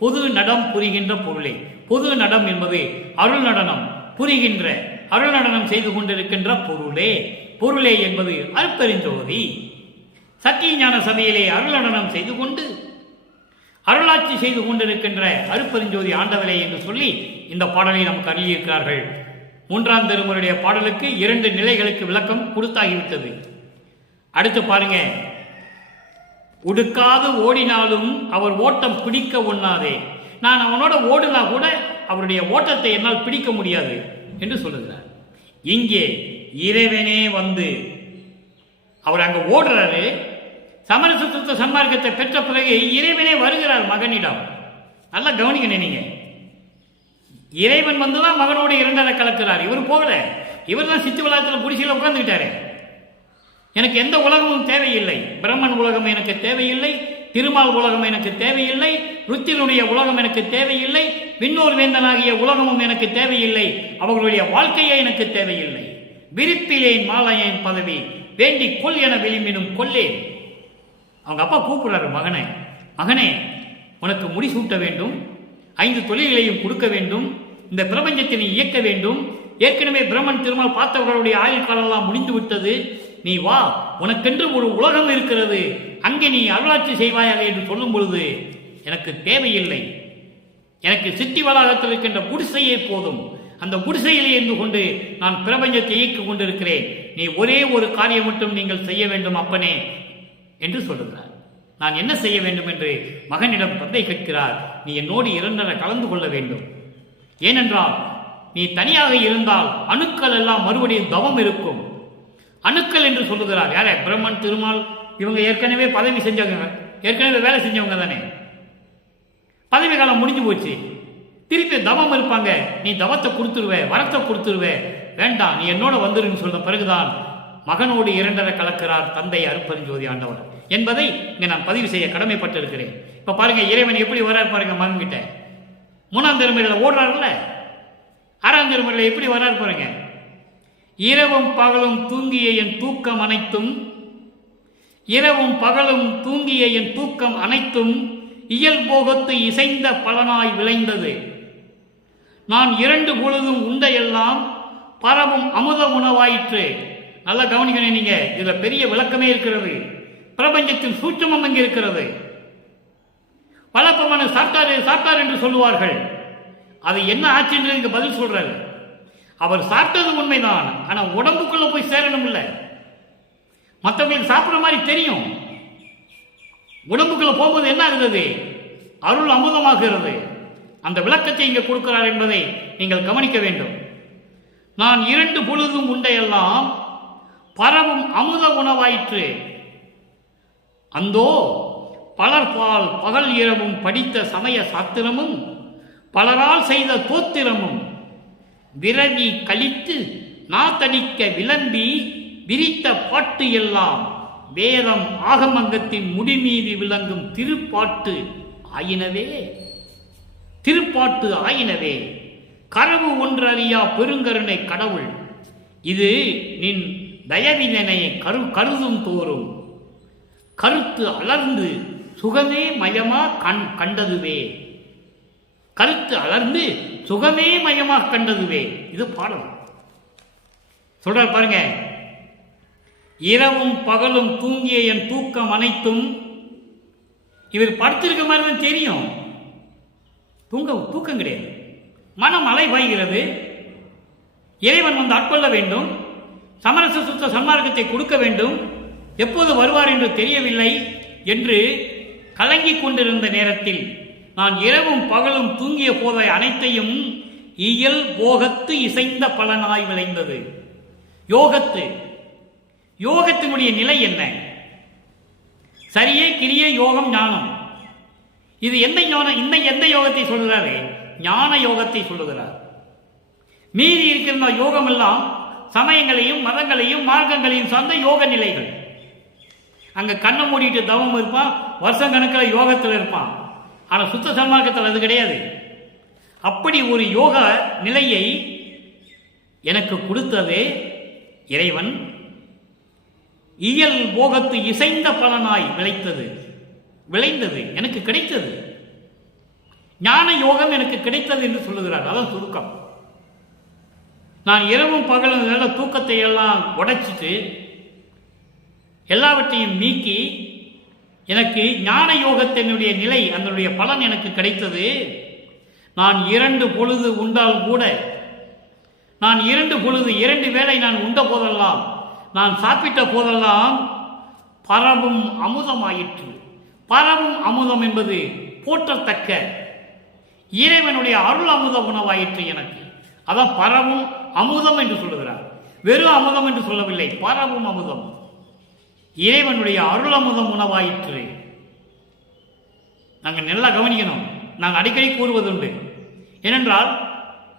பொது நடம் புரிகின்ற பொருளே. பொது நடம் என்பது அருள் நடனம் புரிகின்ற அருள் நடனம் செய்து கொண்டிருக்கின்ற பொருளே. பொருளே என்பது அருட்பெருஞ்சோதி. சத்திய ஞான சபையிலே அருள் நடனம் செய்து கொண்டு அருளாட்சி செய்து கொண்டிருக்கின்ற அருட்பெருஞ்சோதி ஆண்டவரே என்று சொல்லி இந்த பாடலை நமக்கு அருளியிருக்கிறார்கள். 3ஆம் திருமுறையுடைய பாடலுக்கு 2 நிலைகளுக்கு விளக்கம் கொடுத்தாகிவிட்டது. அடுத்து பாருங்க, உடுக்காது ஓடினாலும் அவர் ஓட்டம் பிடிக்க ஒண்ணாதே. நான் அவனோட ஓடுனா கூட அவருடைய ஓட்டத்தை என்னால் பிடிக்க முடியாது என்று சொல்லுகிறார். இங்கே இறைவனே வந்து அவர் அங்க ஓடுறாரு. சமரச சுத்த சன்மார்க்கத்தை பெற்ற பிறகு இறைவனே வருகிறார் மகனிடம். நல்லா கவனிக்கணும் நீங்க. இறைவன் வந்துதான் மகனோடு 2 கலக்கிறார். இவர் போகல. இவர் தான் சித்து விழாத்தில் குடிசையில் உட்கார்ந்துக்கிட்டாரு. எனக்கு எந்த உலகமும் தேவையில்லை. பிரம்மன் உலகம் எனக்கு தேவையில்லை. திருமால் உலகம் எனக்கு தேவையில்லை. ருத்தினுடைய உலகம் எனக்கு தேவையில்லை. விண்ணோர் வேந்தனாகிய உலகமும் எனக்கு தேவையில்லை. அவர்களுடைய வாழ்க்கையே எனக்கு தேவையில்லை. விரிப்பிலேன் மாலையேன் பதவி வேண்டி கொல் என விளிம்பினும் கொல்லேன். அவங்க அப்பா கூப்பிடுறாரு மகனை. மகனே, உனக்கு முடிசூட்ட வேண்டும், 5 தொழில்களையும் கொடுக்க வேண்டும், இந்த பிரபஞ்சத்தை நீ இயக்க வேண்டும். ஏற்கனவே பிரம்மன் திருமால் பார்த்தவர்களுடைய ஆயுள் காலெல்லாம் முடிந்து விட்டது. நீ வா, உனக்கென்று ஒரு உலகம் இருக்கிறது, அங்கே நீ அருளாட்சி செய்வாயாக என்று சொல்லும் பொழுது எனக்கு தேவையில்லை. எனக்கு சித்தி வளாகத்தில் இருக்கின்ற குடிசையே போதும். அந்த குடிசையில் இருந்து கொண்டு நான் பிரபஞ்சத்தை இயக்கிக் கொண்டிருக்கிறேன். நீ ஒரே ஒரு காரியம் மட்டும் நீங்கள் செய்ய வேண்டும் அப்பனே என்று சொல்லுகிறார். நான் என்ன செய்ய வேண்டும் என்று மகனிடம் தந்தை கேட்கிறார். நீ என்னோடு 2 கலந்து கொள்ள வேண்டும். ஏனென்றால் நீ தனியாக இருந்தால் அணுக்கள் எல்லாம் மறுபடியும் தவம் இருக்கும். அணுக்கள் என்று சொல்லுகிறார். யார? பிரம்மன் திருமால் இவங்க ஏற்கனவே பதவி செஞ்சவங்க, ஏற்கனவே வேலை செஞ்சவங்க தானே. பதவி காலம் முடிஞ்சு போச்சு. திருப்பி தவம் இருப்பாங்க. நீ தவத்தை கொடுத்துருவே, வரத்தை கொடுத்துருவே, வேண்டாம் நீ என்னோட வந்துருன்னு சொன்ன பிறகுதான் மகனோடு 2 கலக்கிறார் தந்தை அருட்பெருஞ்சோதி ஆண்டவர் என்பதை இங்கே நான் பதிவு செய்ய கடமைப்பட்டிருக்கிறேன். இப்ப பாருங்க, இறைவன் எப்படி வரார் பாருங்க மகன் கிட்ட. 3ஆம் திருமுறையில் ஓடுறாருல்ல, 6ஆம் திருமுறையில் எப்படி வரார் பாருங்க. இரவும் பகலும் தூங்கிய என் தூக்கம் அனைத்தும், இரவும் பகலும் தூங்கிய என் தூக்கம் அனைத்தும் இயல்போகத்து இசைந்த பலனாய் விளைந்தது. நான் 2 பொழுதும் உண்டையெல்லாம் பரவும் அமுத உணவாயிற்று. நல்லா கவனிக்கணும் நீங்க. இதுல பெரிய விளக்கமே இருக்கிறது. பிரபஞ்சத்தின் சூட்சமம் அங்கே இருக்கிறது. வழக்கமான சாப்பிட்டார் என்று சொல்லுவார்கள். அது என்ன ஆச்சு என்று பதில் சொல்றாரு. அவர் சாப்பிட்டது உண்மைதான், ஆனா உடம்புக்குள்ள போய் சேரணும் இல்ல. மற்றவங்களுக்கு சாப்பிட்ற மாதிரி தெரியும், உடம்புக்குள்ள போகும்போது என்ன ஆகுது? அருள் அமுதமாகிறது. அந்த விளக்கத்தை இங்கே கொடுக்கிறார் என்பதை நீங்கள் கவனிக்க வேண்டும். நான் 2 பொழுதும் உண்டையெல்லாம் பரவும் அமுத உணவாயிற்று. அந்தோ பலர்பால் பகல் இரவும் படித்த சமய சாத்திரமும் பலரால் செய்த தோத்திரமும் விரவி கழித்து நாத்தடிக்க விளம்பி விரித்த பாட்டு எல்லாம் வேதம் ஆகமங்கத்தின் முடிமீதி விளங்கும் திருப்பாட்டு ஆயினவே. திருப்பாட்டு ஆயினவே கரவு ஒன்றறியா பெருங்கருணை கடவுள். இது நின் தயவினை கருதும் தோறும் கருத்து அலர்ந்து சுகமே மயமா கண்டதுவே. கருத்து அலர்ந்து சுகமே மயமா கண்டதுவே. இது பாடல் சொல்றார் பாருங்க. இரவும் பகலும் தூங்கிய என் தூக்கம் அனைத்தும். இவர் படுத்திருக்க மாதிரி தான் தெரியும், தூக்கம் கிடையாது. மனம் அலை பாய்கிறது. இறைவன் வந்து ஆட்கொள்ள வேண்டும், சமரச சுத்த சன்மார்க்கத்தை கொடுக்க வேண்டும், எப்போது வருவார் என்று தெரியவில்லை என்று கலங்கிக் கொண்டிருந்த நேரத்தில் நான் இரவும் பகலும் தூங்கிய போதை அனைத்தையும் இயல் போகத்து இசைந்த பலனாய் விளைந்தது. யோகத்தினுடைய நிலை என்ன? சரியே கிரியே யோகம் ஞானம். இது எந்த ஞானம்? எந்த யோகத்தை சொல்லுகிறாரு? ஞான யோகத்தை சொல்லுகிறார். மீதி இருக்கின்ற யோகம் எல்லாம் சமயங்களையும் மதங்களையும் மார்க்கங்களையும் சார்ந்த யோக நிலைகள். அங்க கண்ணை மூடிட்டு தவம் இருப்பான், வருஷம் கணக்கில் யோகத்தில் இருப்பான். ஆனா சுத்த சன்மார்க்கத்தில் அது கிடையாது. அப்படி ஒரு யோக நிலையை எனக்கு கொடுத்ததே இறைவன். இயல் போகத்து இசைந்த பலனாய் விளைந்தது எனக்கு கிடைத்தது. ஞான யோகம் எனக்கு கிடைத்தது என்று சொல்லுகிறார். அதான் சுருக்கம். நான் இரவும் பகலும் நல்ல தூக்கத்தை எல்லாம் உடைச்சிட்டு எல்லாவற்றையும் நீக்கி எனக்கு ஞான யோகத்தினுடைய நிலை, அதனுடைய பலன் எனக்கு கிடைத்தது. நான் 2 பொழுது உண்டால் கூட, நான் 2 பொழுது 2 வேளை நான் உண்ட போதெல்லாம், நான் சாப்பிட்ட போதெல்லாம் பரவும் அமுதமாயிற்று. பரவும் அமுதம் என்பது போற்றத்தக்க இறைவனுடைய அருள் அமுத உணவாயிற்று எனக்கு. அதான் பரவும் அமுதம் என்று சொல்லுகிறார். வெறும் அமுதம் என்று சொல்லவில்லை, பரவும் அமுதம், இறைவனுடைய அருள் அமுதம் உணவாயிற்று. நாங்கள் நல்லா கவனிக்கணும். நாங்கள் அடிக்கடி கூறுவதுண்டு. ஏனென்றால்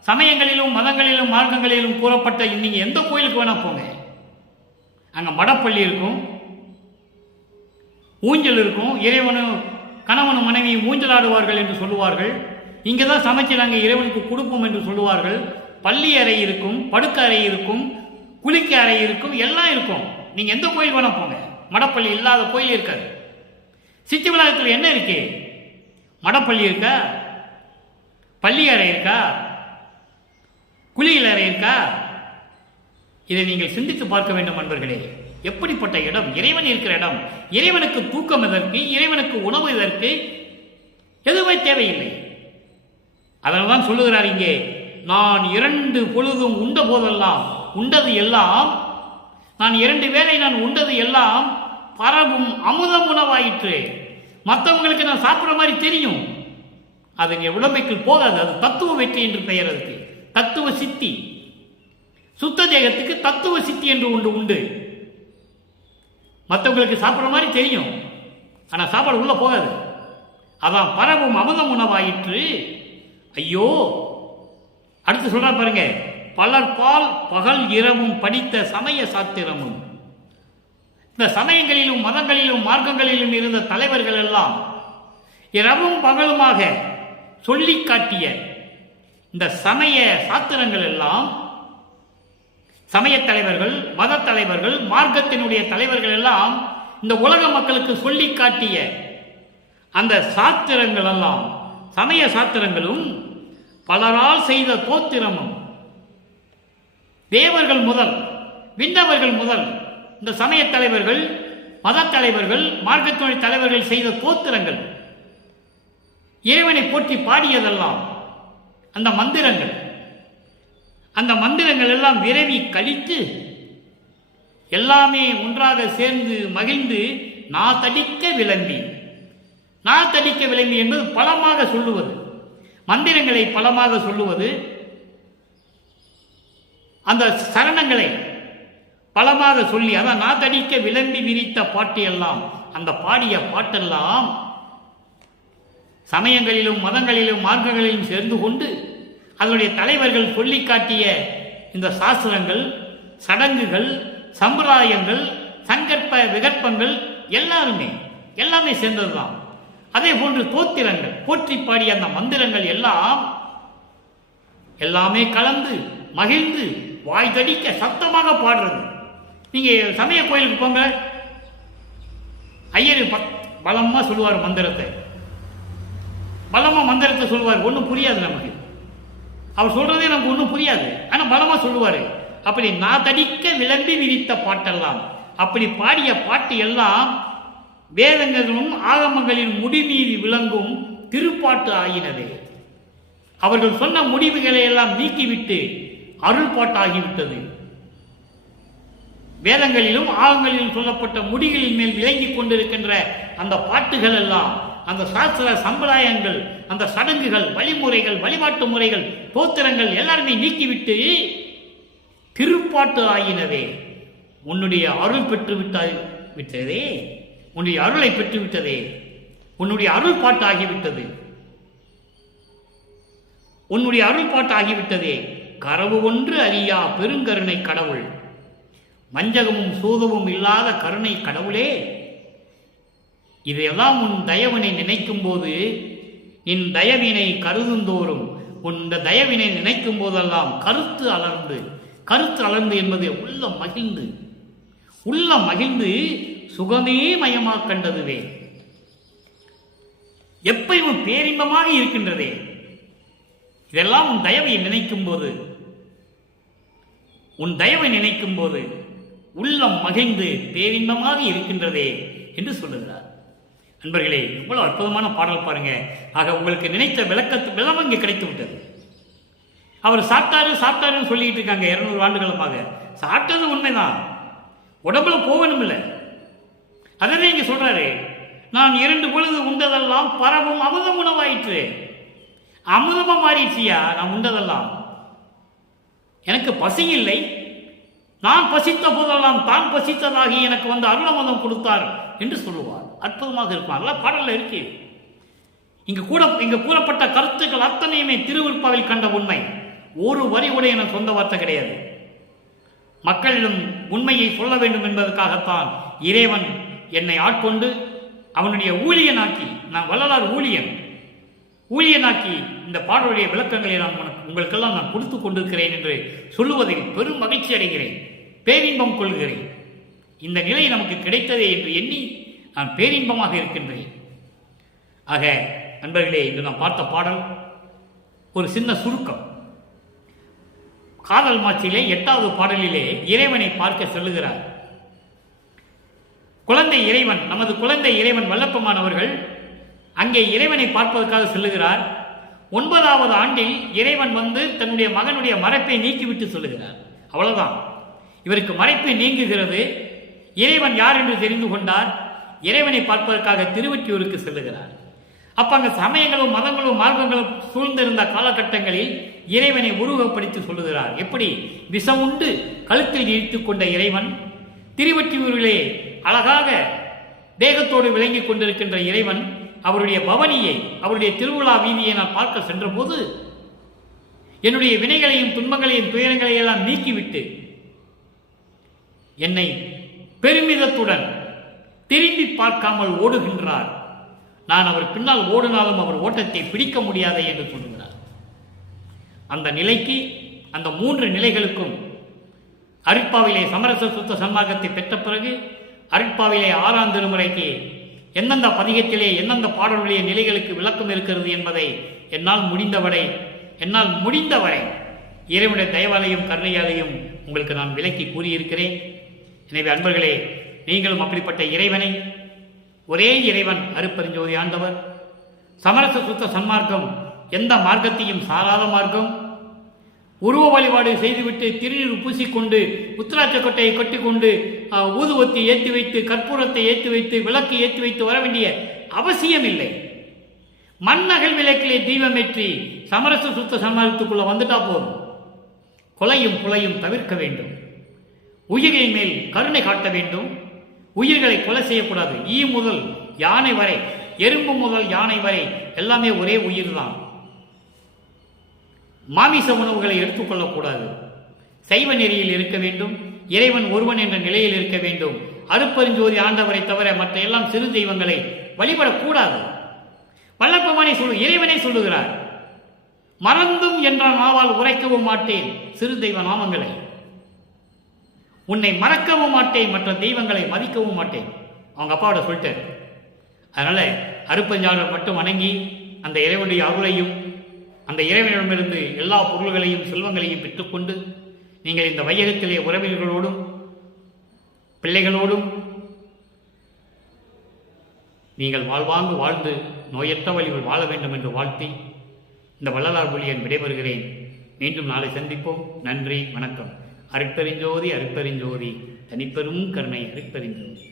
சமயங்களிலும் மதங்களிலும் மார்க்கங்களிலும் கூறப்பட்ட, நீங்கள் எந்த கோயிலுக்கு வேணா போங்க, அங்கே மடப்பள்ளி இருக்கும், ஊஞ்சல் இருக்கும், இறைவனும் கணவனும் மனைவியும் ஊஞ்சலாடுவார்கள் என்று சொல்லுவார்கள். இங்கே தான் சமைச்சு நாங்கள் இறைவனுக்கு கொடுப்போம் என்று சொல்லுவார்கள். பள்ளி அறை இருக்கும், படுக்க அறை இருக்கும், குளிக்க அறை இருக்கும், எல்லாம் இருக்கும். நீங்கள் எந்த கோயில் வேணா போங்க, மடப்பள்ளி இல்லாத கோயில் இருக்காது. சித்தி விநாயகத்தில் என்ன இருக்கு? மடப்பள்ளி இருக்கா? பள்ளி அறை இருக்கா? குளியல் அறை இருக்கா? இதை நீங்கள் சிந்தித்து பார்க்க வேண்டும் நண்பர்களே. எப்படிப்பட்ட இடம்? இறைவன் இருக்கிற இடம். இறைவனுக்கு தூக்கம் எதற்கு? இறைவனுக்கு உணவு எதற்கு? எதுவுமே தேவையில்லை. அதனால்தான் சொல்லுகிறார் இங்கே, நான் 2 பொழுதும் உண்ட போதெல்லாம், உண்டது எல்லாம், நான் 2 வேளை நான் உண்டது எல்லாம் பரவும் அமுதம் உணவாயிற்று. மற்றவங்களுக்கு நான் சாப்பிட்ற மாதிரி தெரியும், அது என் உடம்பைக்குள் போகாது. அது தத்துவ வெற்றி என்று பெயர். அதுக்கு தத்துவ சித்தி. சுத்த தேகத்துக்கு தத்துவ சித்தி என்று ஒன்று உண்டு. மற்றவங்களுக்கு சாப்பிட்ற மாதிரி தெரியும், ஆனால் சாப்பாடு உள்ள போகாது. அதான் பரவும் அமுதம் உணவாயிற்று. ஐயோ, அடுத்து சொல்றா பாருங்க, பலர்பால் பகல் இரவும் படித்த சமய சாத்திரமும். இந்த சமயங்களிலும் மதங்களிலும் மார்க்கங்களிலும் இருந்த தலைவர்கள் எல்லாம் இரவும் பகலுமாக சொல்லி காட்டிய இந்த சமய சாத்திரங்கள் எல்லாம், சமய தலைவர்கள், மத தலைவர்கள், மார்க்கத்தினுடைய தலைவர்கள் எல்லாம் இந்த உலக மக்களுக்கு சொல்லி காட்டிய அந்த சாத்திரங்கள் எல்லாம், சமய சாத்திரங்களும் பலரால் செய்த தோத்திரமும், தேவர்கள் முதல் விண்ணவர்கள் முதல் இந்த சமய தலைவர்கள், மத தலைவர்கள், மார்க்கத்தினுடைய தலைவர்கள் செய்த தோத்திரங்கள், இறைவனை போற்றி பாடியதெல்லாம், அந்த மந்திரங்கள், அந்த மந்திரங்கள் எல்லாம் விரவி கழித்து எல்லாமே ஒன்றாக சேர்ந்து மகிழ்ந்து நான் தடிக்க விளம்பி. நான் தடிக்க விளம்பி என்பது பலமாக சொல்லுவது, மந்திரங்களை பலமாக சொல்லுவது, அந்த சரணங்களை பலமாக சொல்லி, அதான் நான் தடிக்க விளம்பி விரித்த பாட்டு எல்லாம், அந்த பாடிய பாட்டெல்லாம் சமயங்களிலும் மதங்களிலும் மார்க்கங்களிலும் சேர்ந்து கொண்டு அதனுடைய தலைவர்கள் சொல்லி காட்டிய இந்த சாஸ்திரங்கள், சடங்குகள், சம்பிரதாயங்கள், சங்கற்ப விகற்பங்கள் எல்லாமே சேர்ந்ததுதான். அதே போன்று தோத்திரங்கள், போற்றி பாடிய அந்த மந்திரங்கள் எல்லாமே கலந்து மகிழ்ந்து வாய் தடிக்க சத்தமாக பாடுறது. நீங்க சமய கோயிலுக்கு போங்க, ஐயர் பலமா சொல்லுவார் மந்திரத்தை, பலமா மந்திரத்தை சொல்லுவார். ஒன்றும் புரியாது நமக்கு, அவர் சொல்றதே நமக்கு ஒன்றும் புரியாது, ஆனா பலமா சொல்லுவாரு. அப்படி நான் தடிக்க விளம்பி விரித்த பாட்டெல்லாம், அப்படி பாடிய பாட்டு எல்லாம் வேதங்களும் ஆகமங்களின் முடிமீறி விளங்கும் திருப்பாட்டு ஆகினவே. அவர்கள் சொன்ன முடிவுகளை எல்லாம் நீக்கிவிட்டு அருள் பாட்டாகிவிட்டது. வேதங்களிலும் ஆகங்களிலும் சொல்லப்பட்ட முடிகளின் மேல் விளங்கி கொண்டிருக்கின்ற அந்த பாட்டுகள் எல்லாம், அந்த சாஸ்திர சம்பிரதாயங்கள், அந்த சடங்குகள், வழிமுறைகள், வழிபாட்டு முறைகள், தோத்திரங்கள் எல்லாருமே நீக்கிவிட்டு திருப்பாட்டு ஆயினவே. உன்னுடைய அருள் பெற்று விட்டதே, உன்னுடைய அருளை பெற்று விட்டதே, உன்னுடைய அருள் பாட்டு ஆகிவிட்டது, உன்னுடைய அருள் பாட்டு ஆகிவிட்டதே. கரவு ஒன்று அறியா பெருங்கருணை கடவுள், வஞ்சகமும் சூதமும் இல்லாத கருணை கடவுளே, இதையெல்லாம் உன் தயவினை நினைக்கும் போது, என் தயவினை கருதுந்தோறும் உன் தயவினை நினைக்கும் போதெல்லாம் கருத்து அலர்ந்து என்பது உள்ள மகிழ்ந்து சுகமே மயமாக கண்டதுவே. எப்பயும் பேரின்பமாக இருக்கின்றதே. இதெல்லாம் உன் தயவை நினைக்கும் போது உன் தயவை நினைக்கும் போது உள்ளம் மகிழ்ந்து பேரின்பமாக இருக்கின்றதே என்று சொல்லுகிறார். நண்பர்களே, இவ்வளவு அற்புதமான பாடல் பாருங்க. ஆக உங்களுக்கு நினைத்த விளக்கம் இங்கே கிடைத்து விட்டது. அவர் சாப்பிட்டாருன்னு சொல்லிட்டு இருக்காங்க 200 ஆண்டுகளமாக. சாப்பிட்டது உண்மைதான், உடம்புல போகணும் இல்லை. அதான் இங்க சொல்றாரு, நான் 2 பொழுது உண்டதெல்லாம் பரவும் அமுதம் உணவாயிற்று. அமுதமா மாறிடுச்சியா நான் உண்டதெல்லாம். எனக்கு பசி இல்லை, நான் பசித்த போதெல்லாம் தான் பசித்ததாகி எனக்கு வந்து அருளமதம் கொடுத்தார் என்று சொல்லுவார். அற்புதமாக இருக்கும். அதெல்லாம் பாடல்ல இருக்கு. இங்க கூறப்பட்ட கருத்துக்கள் அத்தனையுமே திருவிருப்பாவில் கண்ட உண்மை. ஒரு வரி கூட என சொந்த வார்த்தை கிடையாது. மக்களிடம் உண்மையை சொல்ல வேண்டும் என்பதற்காகத்தான் இறைவன் என்னை ஆட்கொண்டு அவனுடைய ஊழியனாக்கி, நான் வள்ளலார் ஊழியனாக்கி இந்த பாடலுடைய விளக்கங்களை நான் உங்களுக்கெல்லாம் நான் கொடுத்து கொண்டிருக்கிறேன் என்று சொல்லுவதில் பெரும் மகிழ்ச்சி அடைகிறேன், பேரின்பம் கொள்கிறேன். இந்த நிலை நமக்கு கிடைத்ததே என்று எண்ணி நான் பேரின்பமாக இருக்கின்றேன். ஆக நண்பர்களே, இன்று நாம் பார்த்த பாடல் ஒரு சின்ன சுருக்கம். காதல் மாட்சியிலே 8வது பாடலிலே இறைவனை பார்க்க சொல்லுகிறார். நமது குழந்தை இறைவன் வல்லப்பமானவர்கள் அங்கே இறைவனை பார்ப்பதற்காக செல்லுகிறார். 9வது ஆண்டில் இறைவன் வந்து தன்னுடைய மகனுடைய மறைப்பை நீக்கிவிட்டு சொல்லுகிறார். அவ்வளவுதான், இவருக்கு மறைப்பு நீங்குகிறது. இறைவன் யார் என்று தெரிந்து கொண்டார். இறைவனை பார்ப்பதற்காக திருவொற்றியூருக்கு செல்லுகிறார். அப்ப அங்க சமயங்களும் மதங்களும் மார்க்கங்களும் சூழ்ந்திருந்த காலகட்டங்களில் இறைவனை உருவப்படுத்தி சொல்லுகிறார். எப்படி? விஷம் உண்டு கழுத்தில் இழுத்துக் கொண்ட இறைவன் திருவொற்றியூரிலே அழகாக தேகத்தோடு விளங்கிக் கொண்டிருக்கின்ற இறைவன் அவருடைய பவனியை, அவருடைய திருவிழா வீதியை நான் பார்க்க சென்ற போது என்னுடைய வினைகளையும் துன்பங்களையும் துயரங்களையும் எல்லாம் நீக்கிவிட்டு என்னை பெருமிதத்துடன் திரும்பி பார்க்காமல் ஓடுகின்றார். நான் அவர் பின்னால் ஓடினாலும் அவர் ஓட்டத்தை பிடிக்க முடியாதே என்று சொல்லுகிறார். அந்த நிலைக்கு, அந்த 3 நிலைகளுக்கும் அருட்பாவிலே சமரச சுத்த சன்மார்க்கத்தை பெற்ற பிறகு அருட்பாவிலே 6ஆம் திருமுறைக்கு எந்தெந்த பதிகத்திலே எந்தெந்த பாடலுடைய நிலைகளுக்கு விளக்கம் இருக்கிறது என்பதை என்னால் முடிந்தவரை இறைவனுடைய தயவாலையும் கருணையாலையும் உங்களுக்கு நான் விளக்கி கூறியிருக்கிறேன். எனவே அன்பர்களே, நீங்களும் அப்படிப்பட்ட இறைவனை, ஒரே இறைவன் அருட்பெருஞ்சோதி ஆண்டவர், சமரச சுத்த சன்மார்க்கம் எந்த மார்க்கத்தையும் சாராத மார்க்கம், உருவ வழிபாடு செய்துவிட்டு திருநீர் பூசிக்கொண்டு உத்திராட்ச கொட்டையை கட்டிக்கொண்டு ஊதுவத்தி ஏற்றி வைத்து கற்பூரத்தை ஏற்றி வைத்து விளக்கு ஏற்றி வைத்து வர வேண்டிய அவசியம் இல்லை. மண்ணகல் விளக்கிலே தீபமேற்றி சமரச சுத்த சன்மார்க்கத்துக்குள்ள வந்துட்டா போதும். கொலையும் புலையும் தவிர்க்க வேண்டும். உயிரின் மேல் கருணை காட்ட வேண்டும். உயிர்களை கொலை செய்யக்கூடாது. ஈ முதல் யானை வரை, எறும்பு முதல் யானை வரை எல்லாமே ஒரே உயிர் தான். மாமிச உணவுகளை எடுத்துக்கொள்ளக்கூடாது. சைவ நெறியில் இருக்க வேண்டும். இறைவன் ஒருவன் என்ற நிலையில் இருக்க வேண்டும். அருட்பெருஞ்சோதி ஆண்டவரை தவிர மற்ற எல்லாம் சிறு தெய்வங்களை வழிபடக்கூடாது. வல்லப்பமானே இறைவனே சொல்லுகிறார், மறந்தும் என்ற நாவால் உரைக்கவும் மாட்டேன் சிறு தெய்வ நாமங்களை, உன்னை மறக்கவும் மாட்டேன், மற்ற தெய்வங்களை மதிக்கவும் மாட்டேன். அவங்க அப்பாவோட சொல்லிட்டார். அதனால அருட்பெருஞ்சாளர் மட்டும் வணங்கி அந்த இறைவனுடைய அருளையும் அந்த இறைவனிடமிருந்து எல்லா பொருள்களையும் செல்வங்களையும் பெற்றுக்கொண்டு நீங்கள் இந்த வையகத்திலே உறவினர்களோடும் பிள்ளைகளோடும் நீங்கள் வாழ்வாங்கு வாழ்ந்து நோயற்ற வழியில் வாழ வேண்டும் என்று வாழ்த்தி இந்த வள்ளலார் ஒளியன் விடைபெறுகிறேன். மீண்டும் நாளை சந்திப்போம். நன்றி, வணக்கம். அருட்பெருஞ்சோதி அருட்பெருஞ்சோதி, தனிப்பெரும் கருணை அருட்பெருஞ்சோதி.